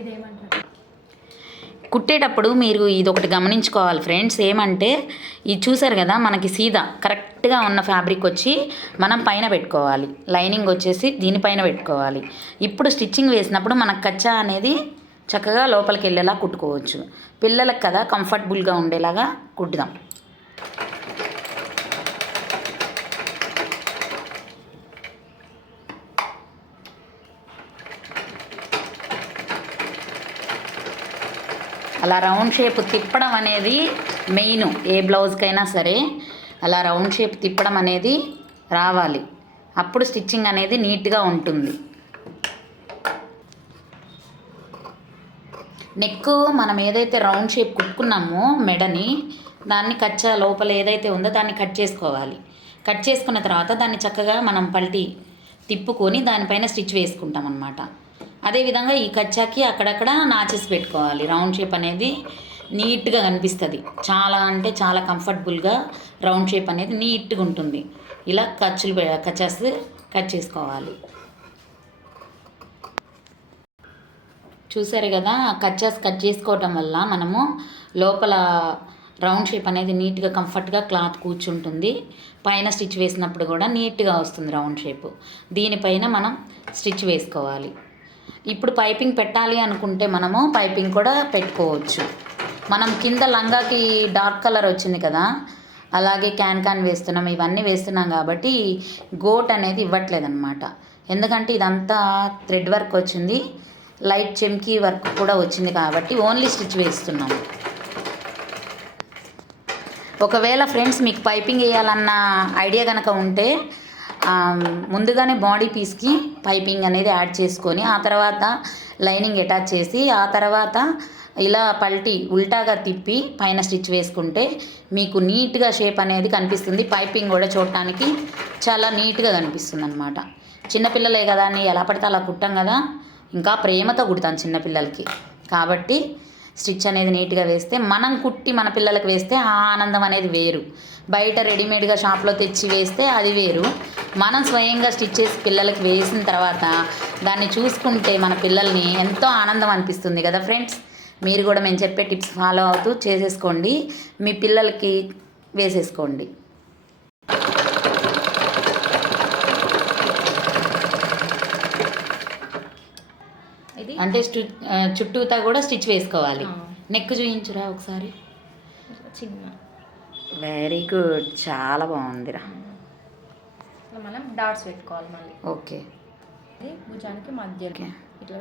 ఇదేమంటారు, కుట్టేటప్పుడు మీరు ఇది ఒకటి గమనించుకోవాలి ఫ్రెండ్స్. ఏమంటే ఇది చూసారు కదా, మనకి సీదా కరెక్ట్గా ఉన్న ఫ్యాబ్రిక్ వచ్చి మనం పైన పెట్టుకోవాలి, లైనింగ్ వచ్చేసి దీనిపైన పెట్టుకోవాలి. ఇప్పుడు స్టిచ్చింగ్ వేసినప్పుడు మనకు కచ్చా అనేది చక్కగా లోపలికి వెళ్ళేలా కుట్టుకోవచ్చు. పిల్లలకు కదా కంఫర్టబుల్గా ఉండేలాగా కుట్టుదాం. అలా రౌండ్ షేప్ తిప్పడం అనేది మెయిన్, ఏ బ్లౌజ్కైనా సరే అలా రౌండ్ షేప్ తిప్పడం అనేది రావాలి. అప్పుడు స్టిచ్చింగ్ అనేది నీట్గా ఉంటుంది. నెక్ మనం ఏదైతే రౌండ్ షేప్ కుట్టుకున్నామో మెడని, దాన్ని కచ్చా లోపల ఏదైతే ఉందో దాన్ని కట్ చేసుకోవాలి. కట్ చేసుకున్న తర్వాత దాన్ని చక్కగా మనం పల్టీ తిప్పుకొని దానిపైన స్టిచ్ వేసుకుంటాం అన్నమాట. అదేవిధంగా ఈ కచ్చాకి అక్కడక్కడ నాచెస్ పెట్టుకోవాలి. రౌండ్ షేప్ అనేది నీట్గా కనిపిస్తుంది. చాలా అంటే చాలా కంఫర్టబుల్గా రౌండ్ షేప్ అనేది నీట్గా ఉంటుంది. ఇలా కచ్చాస్ కట్ చేసుకోవాలి. చూసారు కదా, కచ్చాస్ కట్ చేసుకోవటం వల్ల మనము లోపల రౌండ్ షేప్ అనేది నీట్గా కంఫర్ట్గా క్లాత్ కూర్చుంటుంది. పైన స్టిచ్ వేసినప్పుడు కూడా నీట్గా వస్తుంది రౌండ్ షేప్. దీనిపైన మనం స్టిచ్ వేసుకోవాలి. ఇప్పుడు పైపింగ్ పెట్టాలి అనుకుంటే మనము పైపింగ్ కూడా పెట్టుకోవచ్చు. మనం కింద లంగాకి డార్క్ కలర్ వచ్చింది కదా, అలాగే క్యాన్ వేస్తున్నాం, ఇవన్నీ వేస్తున్నాం కాబట్టి గోట్ అనేది ఇవ్వట్లేదు అనమాట. ఎందుకంటే ఇదంతా థ్రెడ్ వర్క్ వచ్చింది, లైట్ చెమ్కీ వర్క్ కూడా వచ్చింది కాబట్టి ఓన్లీ స్టిచ్ వేస్తున్నాము. ఒకవేళ ఫ్రెండ్స్ మీకు పైపింగ్ వేయాలన్న ఐడియా కనుక ఉంటే ముందుగానే బాడీ పీస్కి పైపింగ్ అనేది యాడ్ చేసుకొని ఆ తర్వాత లైనింగ్ అటాచ్ చేసి ఆ తర్వాత ఇలా పల్టీ ఉల్టాగా తిప్పి పైన స్టిచ్ వేసుకుంటే మీకు నీట్గా షేప్ అనేది కనిపిస్తుంది. పైపింగ్ కూడా చూడటానికి చాలా నీట్గా కనిపిస్తుంది అనమాట. చిన్నపిల్లలే కదా అని ఎలా పడితే అలా కుట్టాం కదా, ఇంకా ప్రేమతో కుడతాను చిన్నపిల్లలకి. కాబట్టి స్టిచ్ అనేది నీట్గా వేస్తే, మనం కుట్టి మన పిల్లలకు వేస్తే ఆ ఆనందం అనేది వేరు. బయట రెడీమేడ్గా షాప్లో తెచ్చి వేస్తే అది వేరు. మనం స్వయంగా స్టిచ్ చేసి పిల్లలకి వేసిన తర్వాత దాన్ని చూసుకుంటే మన పిల్లల్ని ఎంతో ఆనందం అనిపిస్తుంది కదా ఫ్రెండ్స్. మీరు కూడా మేము చెప్పే టిప్స్ ఫాలో అవుతూ చేసేసుకోండి, మీ పిల్లలకి వేసేసుకోండి. అంటే చుట్టూతా కూడా స్టిచ్ వేసుకోవాలి. నెక్ చూయించురా ఒకసారి. చిన్న వెరీ గుడ్, చాలా బాగుందిరా. మనం డాట్స్ పెట్టుకోవాలి మళ్ళీ. ఓకే, భుజానికి మధ్యలో ఇట్లా